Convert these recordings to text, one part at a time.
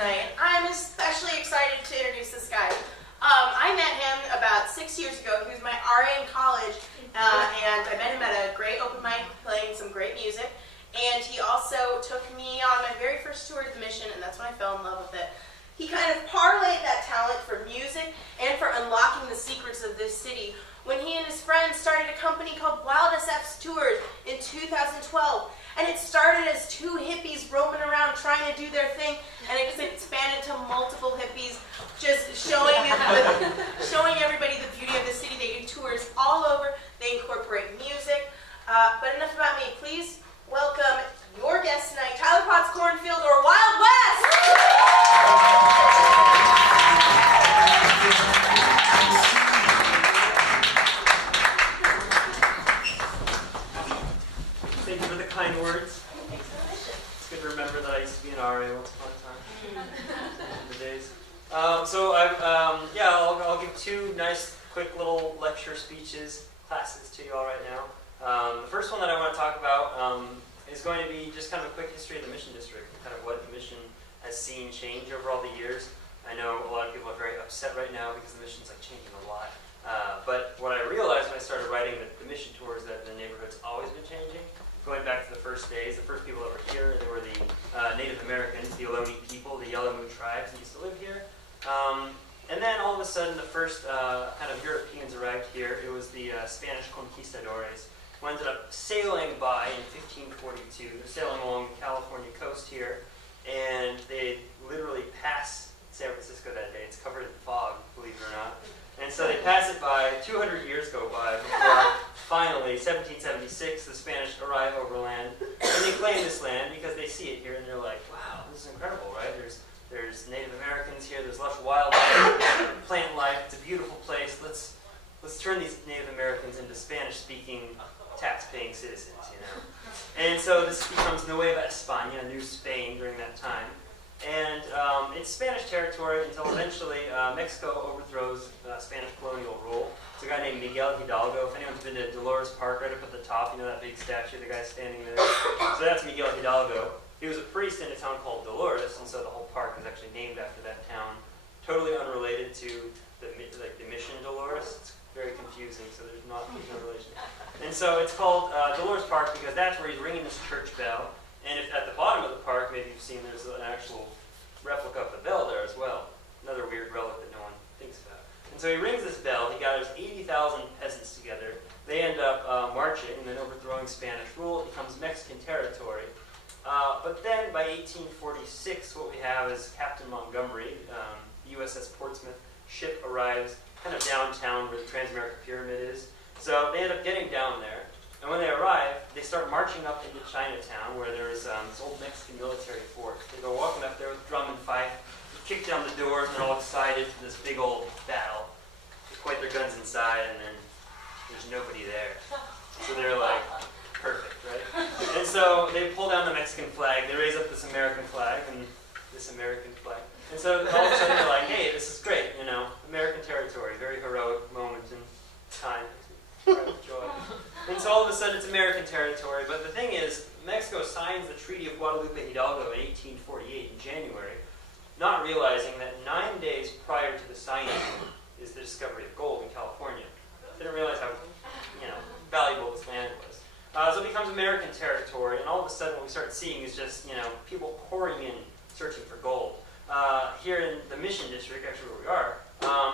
tonight. I'm especially excited to introduce this guy. I met him about 6 years ago. He was my RA in college, and I met him at a great open mic playing some great music. And he also took me on my very first tour to the Mission, and that's when I fell in love with it. He kind of parlayed that talent for music and for unlocking the secrets of this city when he and his friends started a company called Wild SF's Tours in 2012. And it started as two hippies roaming around trying to do their thing, and it expanded to multiple hippies just showing everybody the beauty of the city. They do tours all over. They incorporate music. But enough about me. Please welcome your guest tonight, Tyler Potts Cornfield, or Wild West! Thank you for the kind words. It's good to remember that I used to be an RA once upon a time. The days. I'll give two nice, quick little lecture speeches, classes to you all right now. The first one that I want to talk about is going to be just kind of a quick history of the Mission District, kind of what the Mission has seen change over all the years. I know a lot of people are very upset right now because the Mission's like changing a lot. But what I realized when I started writing the Mission tours that the neighborhood's always been changing. Going back to the first days, the first people that were here, they were the Native Americans, the Ohlone people, the Yellow Moon tribes that used to live here. And then all of a sudden the first kind of Europeans arrived here. It was the Spanish conquistadores who ended up sailing by in 1542. They're sailing along the California coast here, and they literally passed San Francisco that day. It's covered in fog, believe it or not. And so they pass it by, 200 years go by before finally, 1776, the Spanish arrive overland, and they claim this land because they see it here and they're like, wow, this is incredible, right? There's Native Americans here, there's lush wildlife, plant life, it's a beautiful place. Let's turn these Native Americans into Spanish-speaking, tax-paying citizens, you know? And so this becomes Nueva España, New Spain, during that time. And it's Spanish territory until eventually Mexico overthrows Spanish colonial rule. It's a guy named Miguel Hidalgo. If anyone's been to Dolores Park, right up at the top, you know that big statue, the guy standing there? So that's Miguel Hidalgo. He was a priest in a town called Dolores, and so the whole park is actually named after that town. Totally unrelated to the Mission Dolores. It's very confusing, so there's no relation. And so it's called Dolores Park because that's where he's ringing this church bell. And if at the bottom of the park, maybe you've seen there's an actual replica of the bell there as well. Another weird relic that no one thinks about. And so he rings this bell. He gathers 80,000 peasants together. They end up marching and then overthrowing Spanish rule. It becomes Mexican territory. But then by 1846, what we have is Captain Montgomery, the USS Portsmouth ship arrives kind of downtown where the Transamerica Pyramid is. So they end up getting down there. And when they arrive, they start marching up into Chinatown, where there's this old Mexican military fort. They go walking up there with drum and fife, kick down the doors, and they're all excited for this big old battle. They point their guns inside, and then there's nobody there. So they're like, perfect, right? And so they pull down the Mexican flag, they raise up this American flag, and this American flag. And so all of a sudden they're like, hey, this is great, you know, American territory, very heroic moment in time. Joy. And so all of a sudden it's American territory, but the thing is, Mexico signs the Treaty of Guadalupe Hidalgo in 1848 in January, not realizing that 9 days prior to the signing is the discovery of gold in California. They didn't realize how, valuable this land was. So it becomes American territory, and all of a sudden what we start seeing is just, people pouring in, searching for gold. Here in the Mission District, actually where we are,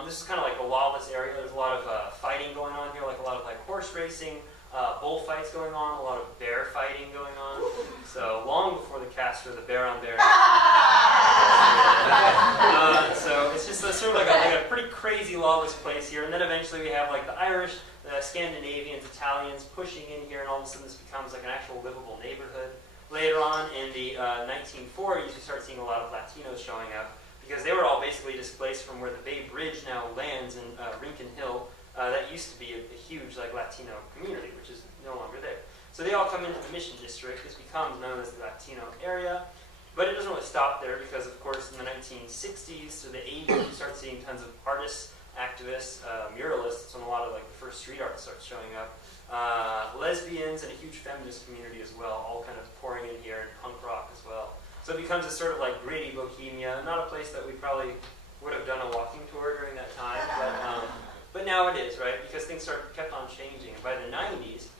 this is kind of like a lawless area. There's a lot of fighting going on here, like a lot of horse racing, bullfights going on, a lot of bear fighting going on. So long before the Castro, the bear on bear. So it's just sort of like a pretty crazy lawless place here. And then eventually we have the Irish, the Scandinavians, Italians pushing in here, and all of a sudden this becomes like an actual livable neighborhood. Later on in the 1940s, you start seeing a lot of Latinos showing up because they were all basically displaced from where the Bay Bridge now lands in Rincon Hill. That used to be a huge Latino community, which is no longer there. So they all come into the Mission District. This becomes known as the Latino area. But it doesn't really stop there because, of course, in the 1960s to the 80s, you start seeing tons of artists, activists, muralists, and a lot of the first street art starts showing up. Lesbians and a huge feminist community as well, all kind of pouring in here, and punk rock as well. So it becomes a sort of like gritty Bohemia, not a place that we probably would have done a walking tour during that time, but now it is, right? Because things kept on changing. And by the 90s,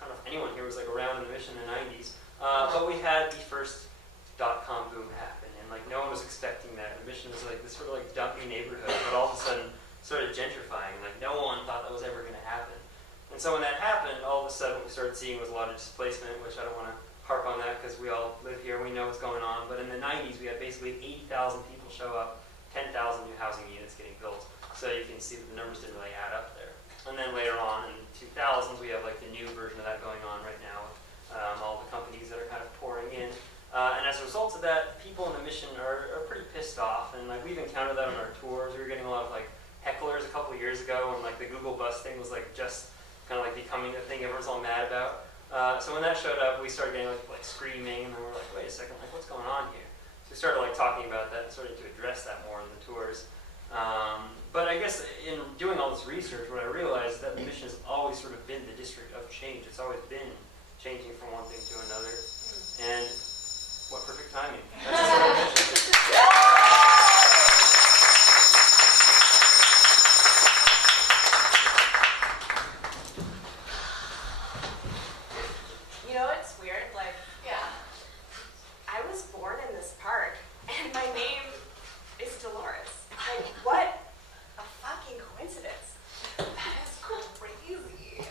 I don't know if anyone here was like around in the Mission in the 90s, but we had the first .com boom happen, and like no one was expecting that. The Mission was like this sort of like dumpy neighborhood, but all of a sudden started gentrifying. Like no one thought that was ever going to happen. And so when that happened, all of a sudden what we started seeing was a lot of displacement, which I don't want to harp on that because we all live here, we know what's going on. But in the 90s, we had basically 80,000 people show up, 10,000 new housing units getting built. So you can see that the numbers didn't really add up there. And then later on in the 2000s, we have like the new version of that going on right now with all the companies that are kind of pouring in. And as a result of that, people in the Mission are pretty pissed off. And like we've encountered that on our tours. We were getting a lot of like hecklers a couple of years ago when like the Google bus thing was like just kind of like becoming a thing everyone's all mad about. So when that showed up, we started getting like screaming, and then we're like, wait a second, like what's going on here? So we started like talking about that and starting to address that more in the tours. But I guess in doing all this research, what I realized is that the Mission has always sort of been the district of change. It's always been changing from one thing to another. And what perfect timing. That's the sort of Mission. You know, it's weird, like, I was born in this park, and my name is Dolores. Like, what a fucking coincidence. That is crazy.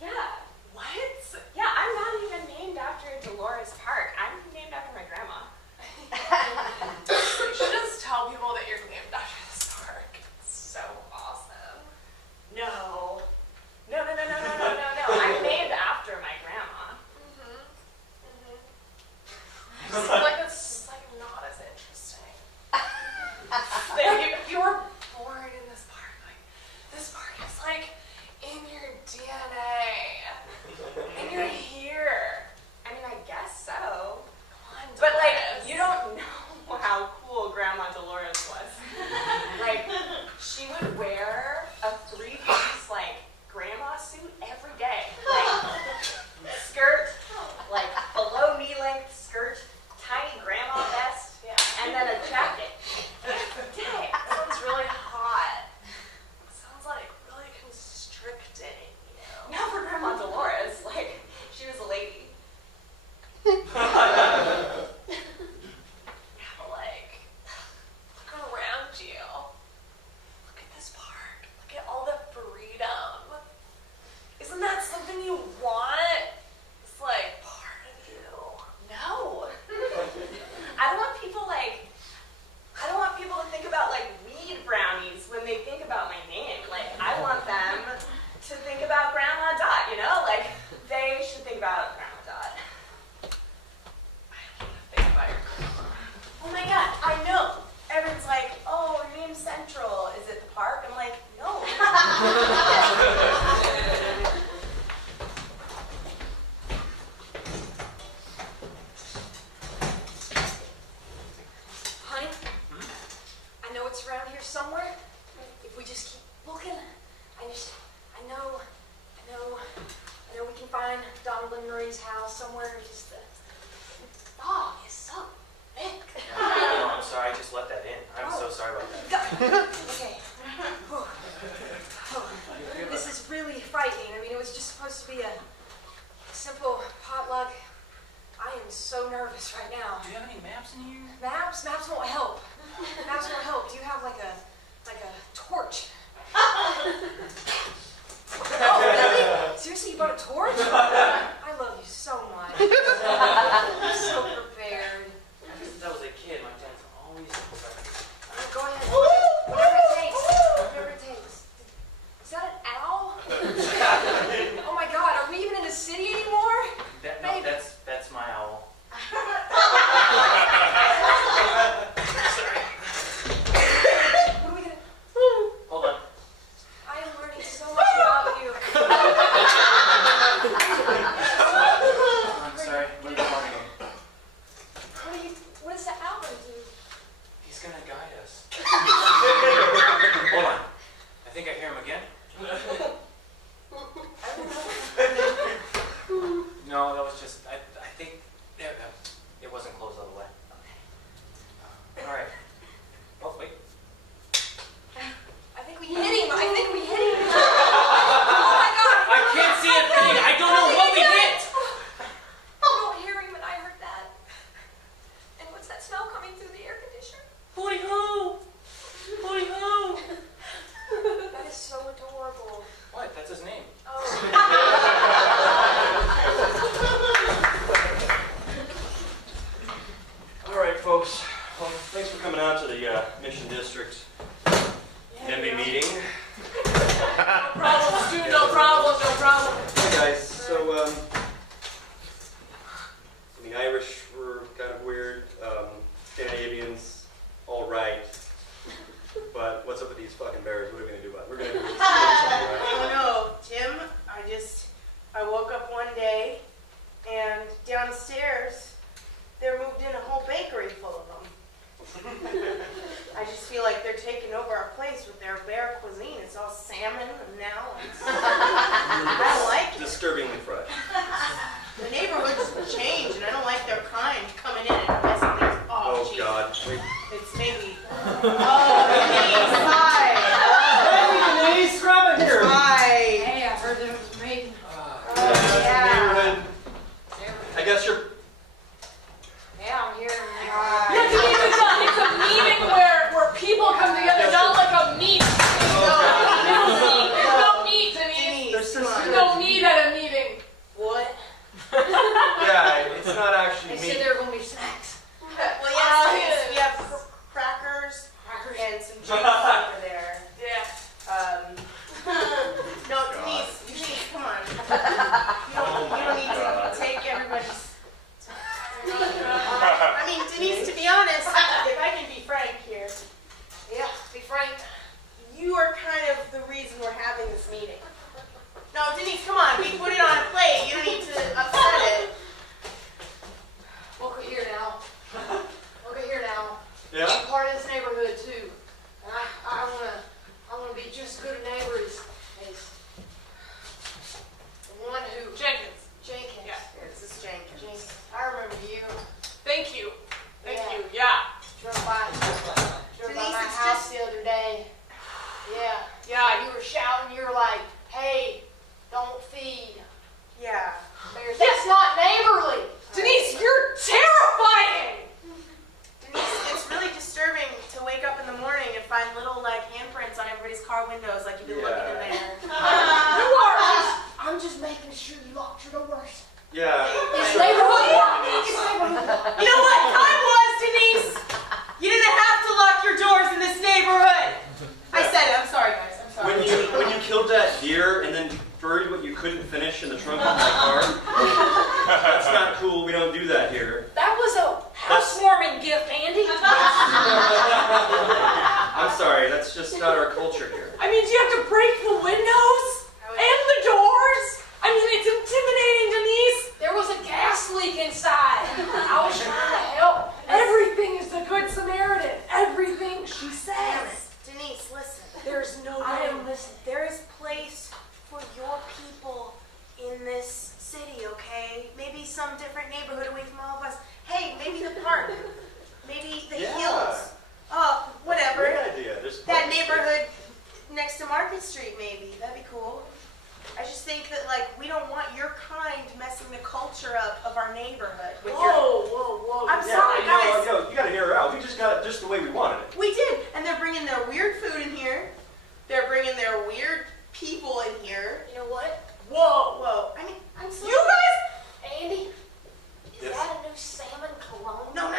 Yeah. What? Yeah, I'm not even named after Dolores Park. I'm named after my grandma. You should just tell people that you're named after this park. It's so awesome. No. No. I'm named after my grandma. It's like not as interesting. If you were born in this park, like this park is like in your DNA. And you're here. I mean, I guess so. Come on, But, like, Dolores. you don't know how cool Grandma Dolores was. Like, she would wear a three-piece, like, grandma suit every day. Like, skirt, like, below knee-length skirt, tiny grandma vest, Yeah. and then a jacket. Dang. Sounds really hot. Sounds like really constricting, you know? Not for Grandma Dolores. Like, she was a lady. Yeah, but like, look around you. Look at this park. Look at all the freedom. Isn't that something you want? It's like part of you. No. I don't want people to think about like weed brownies when they think about my name. Like I want them to think about Grandma Dot, you know? Like they should think about Grandma Dot. Think about your grandma. Oh my god, I know. Everyone's like, oh, your name's Central. Is it the park? I'm like, no. Honey, I know it's around here somewhere. If we just keep looking, I know we can find Donald and Marie's house somewhere. Just the dog is so big. Oh, I'm sorry, I just let that in. I'm so sorry about that. Okay. Oh. This is really frightening. I mean, it was just supposed to be a simple potluck. I am so nervous right now. Do you have any maps in here? Maps won't help. Maps won't help. Do you have like a torch? Oh, really? Seriously, you brought a torch? I love you so much. I'm so prepared. Ever since I was a kid, my dad's always prepared. Go ahead. Whatever it takes. Whatever it takes. Is that an owl? Oh my god, are we even in the city anymore? No, that's my owl. What are we gonna... Hold on. I am learning so much about you. I'm sorry. District MB meeting. No problem, Stu, no problem, no problem. Hey guys, so I mean, Irish were kind of weird. Scandinavians, all right. But what's up with these fucking bears? What are we gonna do about it? We're gonna do something, right? I don't know, Tim. I woke up one day and downstairs there moved in a whole bakery full of them. I just feel like they're taking over our place with their bear cuisine. It's all salmon and now I don't like it. Disturbingly fresh. The neighborhood's changed and I don't like their kind coming in and messing things up. Oh geez. God. Wait. It's maybe. Oh, Denise, hi. Hey, Denise, Robin here. Hi. Hey, I heard that it was me. Yeah. Neighborhood. I guess you're. Yeah, I'm here. Yeah, Denise, it's a meeting where people come together, not like a meet. There's no need, Denise. Denise, come There's on. no need at a meeting. What? Yeah, it's not actually They me. said there were gonna be snacks. Well, yes, Denise, we have crackers and some juice over there. Yeah. No, Denise, come on. You don't need to take everybody's. I mean, Denise, to be honest, if I can be frank here, Yeah, be frank. you are kind of the reason we're having this meeting. No, Denise, come on, we put it on a plate. You don't need to upset it. Look at here now. Look at here now. Yeah. I'm part of this neighborhood too. And I wanna be just good a neighbor as the one who Jenkins. Jenkins. Yeah. This is Jenkins. Jenkins. I remember you. Thank you. Thank Yeah. you. Yeah. Drove by Denise, my it's house just- the other day. Yeah. Yeah. You were shouting, you were like, hey, don't feed Yeah. bears. That's not neighborly. Denise, you're terrifying. Denise, it's really disturbing to wake up in the morning and find little like handprints on everybody's car windows, like you've been looking in there. You are. I'm just making sure you locked your doors. Yeah. It's neighborhood. It's neighborhood. You know what time was, Denise? You didn't have to lock your doors in this neighborhood. I said it. I'm sorry, guys. I'm sorry. When you killed that deer and then buried what you couldn't finish in the trunk of my car, that's not cool. We don't do that here. That was a housewarming gift, Andy. I'm sorry. That's just not our culture here. I mean, do you have to break the windows and the doors? I mean, it's intimidating, Denise. There was a gas leak inside. I was trying to help. Everything is the Good Samaritan. Everything she says. Denise, listen. There's no I way. am listening. There is place for your people in this city, okay? Maybe some different neighborhood away from all of us. Hey, maybe the park. Maybe the Yeah. hills. Oh, whatever. Great idea. There's That neighborhood next to Market Street, maybe. That'd be cool. I just think that, like, we don't want your kind messing the culture up of our neighborhood. With your... Whoa. I'm sorry, guys. Yo, you gotta hear her out. We just got it just the way we wanted it. We did, and they're bringing their weird food in here. They're bringing their weird people in here. You know what? Whoa. Whoa, I mean, I'm so you guys? Andy, is Yes? that a new salmon cologne? No. Oh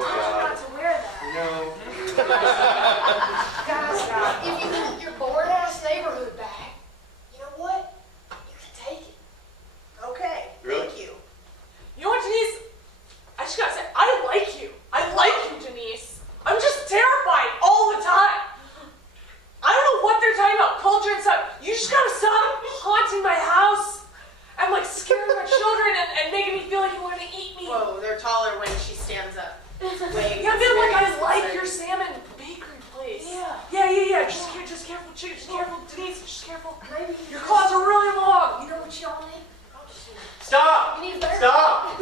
God. Not to wear that. No. Guys, if you want your bored ass neighborhood back, you know what? You can take it. Okay, Really? thank you. You know what, Denise? I just gotta say, I like you. I like you, Denise. I'm just terrified all the time. I don't know what they're talking about, culture and stuff. You just gotta stop haunting my house and like scaring my children and making me feel like you want to eat me. Whoa, they're taller when she stands up. Wait, Yeah, then like I it's like very your salmon bakery place. Yeah. Yeah. Just careful, just careful, Denise. Just careful. Maybe Your claws are really long. You know what y'all need? Stop! You need a bear. Stop!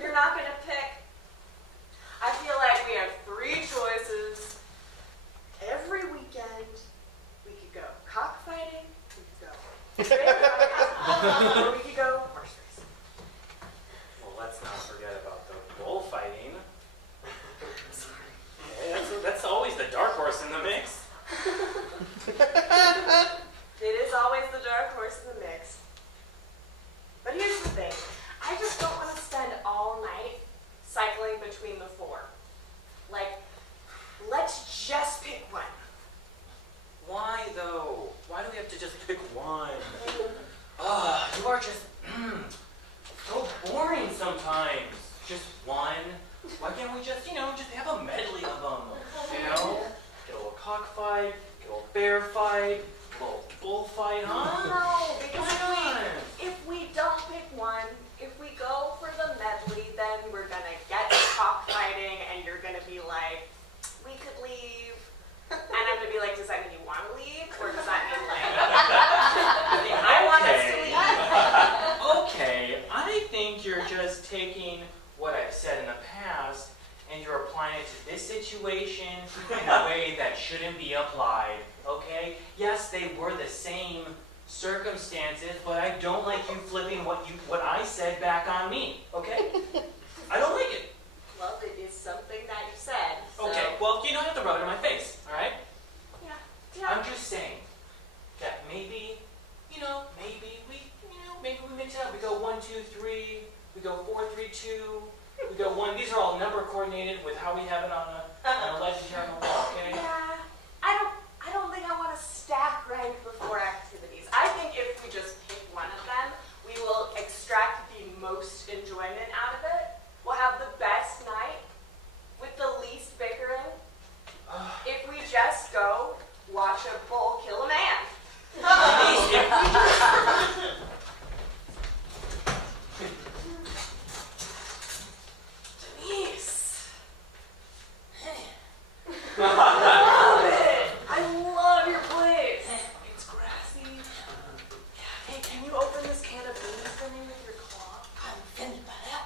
You're not gonna pick. I feel like we have three choices. Every weekend, we could go cockfighting, we could go bear fighting, or we could go have to just pick one? You are just so boring sometimes. Just one. Why can't we just, just have a medley of them? Get a little cockfight, get a little bear fight, a little bullfight, huh? No, because Why not? if we don't pick one, if we go for the medley, then we're gonna get cockfighting, and you're gonna be like, we could leave, and I'm gonna be like, does that mean you want to leave, or does that mean like, I want us to leave? Okay, I think you're just taking what I've said in the past and you're applying it to this situation in a way that shouldn't be applied, okay? Yes, they were the same circumstances, but I don't like you flipping what I said back on me, okay? I don't like it. Well, it is something that you said. So. Okay, well, you don't have to rub it in my face, all right? Yeah. I'm just saying that maybe, maybe we mix it up. We go 1, 2, 3. We go 4, 3, 2. We go 1. These are all number coordinated with how we have it on a legend here on the wall. Okay. Yeah. I don't think I want to stack rank before activities. I think if we just pick one of them, we will extract the most enjoyment out of it. We'll have the best night with the least bickering. If we just go watch a bull kill a man. Denise. I love it. I love your place. It's grassy. Hey, can you open this can of beans for me with your claw? I'm offended by that.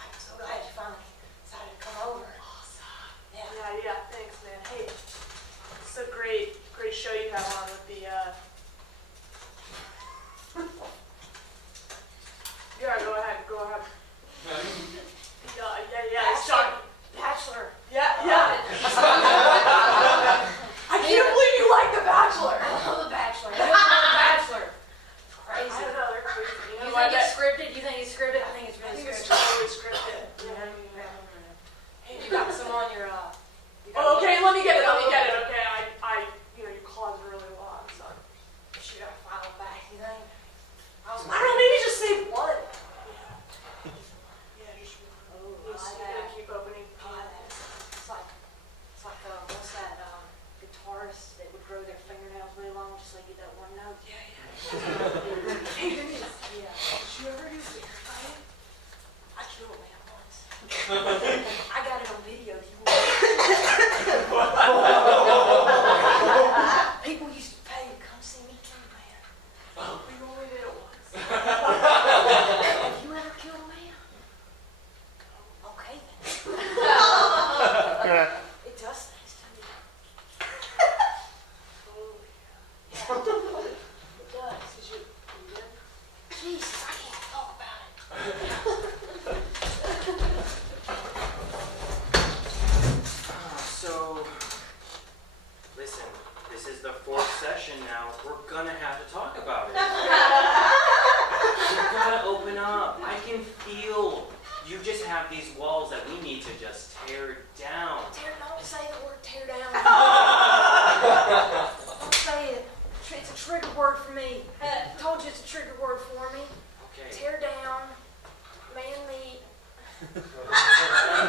I'm so glad you finally decided to come over. Awesome. Yeah. Yeah, thanks, man. Hey, it's a great show you have on with the, Yeah, go ahead. Yeah, it's John. Bachelor. Yeah. I can't believe you like The Bachelor. I love The Bachelor. I love The Bachelor. It's I crazy. don't know, they're crazy. You think it's scripted? You think it's scripted? I think it's I really think it's scripted. totally scripted. Yeah. Hey, you got some on your, Oh, okay, let me get it. Okay, I your claws are really long, so. You got a file back, you think? I don't know, maybe just say one. Yeah, just one. Oh, Just I like that. keep opening. I like that. It's like, what's that, guitarist that would grow their fingernails really long just like get that one note? Yeah. Hey, Denise. Yeah. Did you ever do spear fighting? I killed a man once. I got it on video. People used to pay to come see me kill a man. We only did it once. Have you ever killed a man? Okay then. It does things to me. Yeah. It does. Did you did? Jesus, I can't talk about it. So, listen, this is the 4th session now. We're gonna have to talk about it. You've gotta open up. I can feel you just have these walls that we need to just tear down. Don't say the word tear down. Don't say it. It's a trigger word for me. I told you it's a trigger word for me. Okay. Tear down, man meat,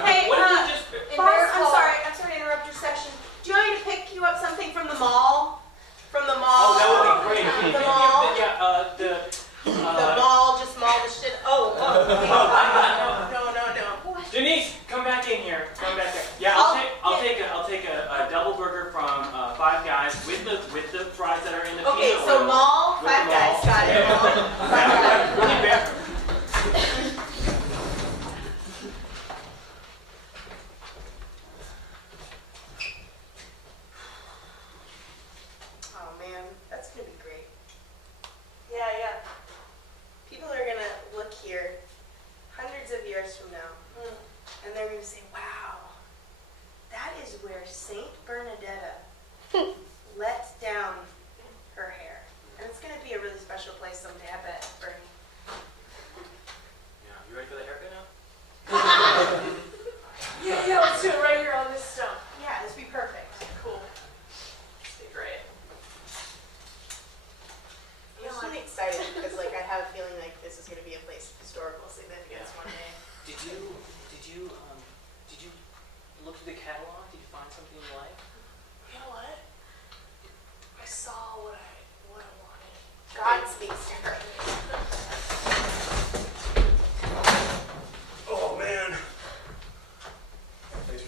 Hey, What did you just... and boss, bear I'm claw. sorry to interrupt your session. Do you want me to pick you up something from the mall? From the Oh, mall? that would be great. Can you The pick me mall? up the The mall, just mall the shit. Oh, no. Denise, come back in here. Come back there. Yeah, I'll take a double burger from Five Guys with the fries that are in the Okay, peanut so oil. mall, With Five the Guys, mall. got it. Mall, Five Guys. Really bad. Oh man, that's gonna be great. Yeah. People are gonna look here hundreds of years from now, and they're gonna say, wow, that is where Saint Bernadetta let down her hair. And it's gonna be a really special place someday, I bet, Bernie. Yeah, you ready for the haircut now? Yeah, let's do it right here on this stone.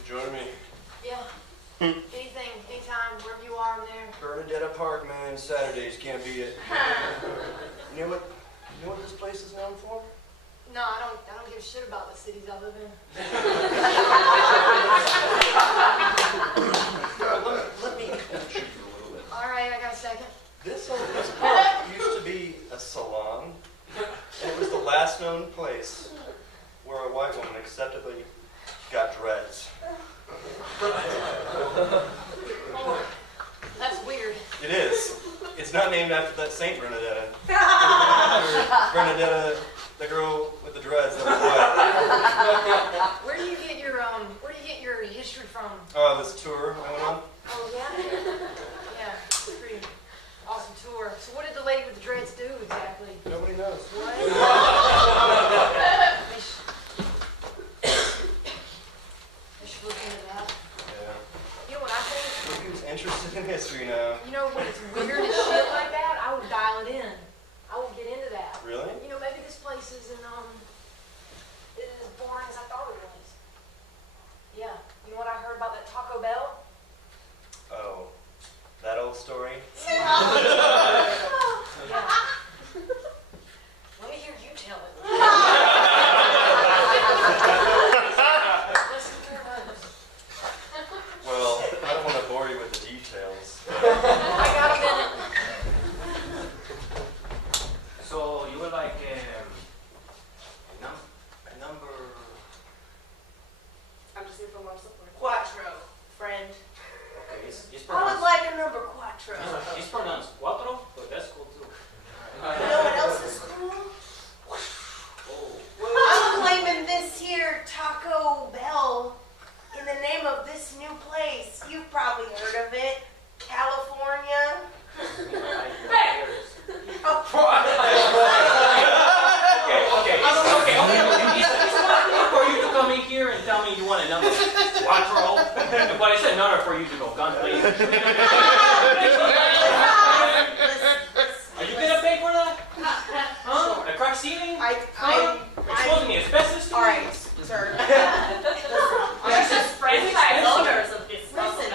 Join me. Yeah. Anything, anytime, wherever you are, I'm there. Bernadetta Park, man. Saturdays can't beat it. You know what this place is known for? No, I don't give a shit about the cities I live in. Let me coach you a little bit. All right, I got a second. This park used to be a salon, and it was the last known place where a white woman acceptably got dreads. Oh, that's weird. It is. It's not named after that Saint Bernadetta. Bernadetta, the girl with the dreads that was white. Where do you get your history from? Oh, this tour I went on? Oh yeah. Yeah, it's a pretty awesome tour. So what did the lady with the dreads do exactly? Nobody knows. What? They should look into that. Yeah. You know what I think? Look who's interested in history now. You know when it's weird as shit like that, I would dial it in. I would get into that. Really? You know, maybe this place isn't as boring as I thought it was. Yeah. You know what I heard about that Taco Bell? Oh, that old story? Yeah. Let me hear you tell it. Let's compare notes. Well, I don't want to bore you with the details. I got a minute. So you were like number. I'm just here for more support. Quattro, friend. Okay, it's I would pronounced. like a number quattro. It's pronounced cuatro, but that's cool too. You know what else is cool? Oh. I'm claiming this here Taco Bell in the name of this new place. You've probably heard of it. California. Okay. It's one thing for you to come in here and tell me you want a number cuatro, but it's another for you to go gunplay. Are you gonna pay for that? Huh? A crack ceiling? Huh? Exposing the asbestos to All me? right, sir. There's just franchise owners of this stuff. Listen.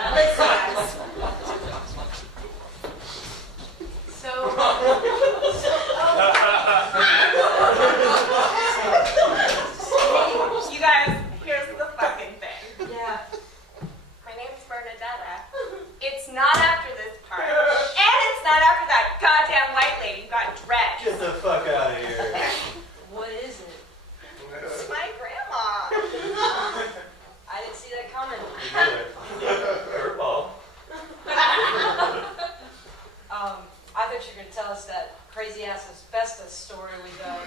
You guys, here's the fucking thing. Yeah. My name's Bernadetta. It's not after this part. And it's not after that goddamn white lady who got dreads. Get the fuck out of here. What is it? It's my grandma. I didn't see that coming. Curveball. I thought you were going to tell us that crazy ass asbestos story we got.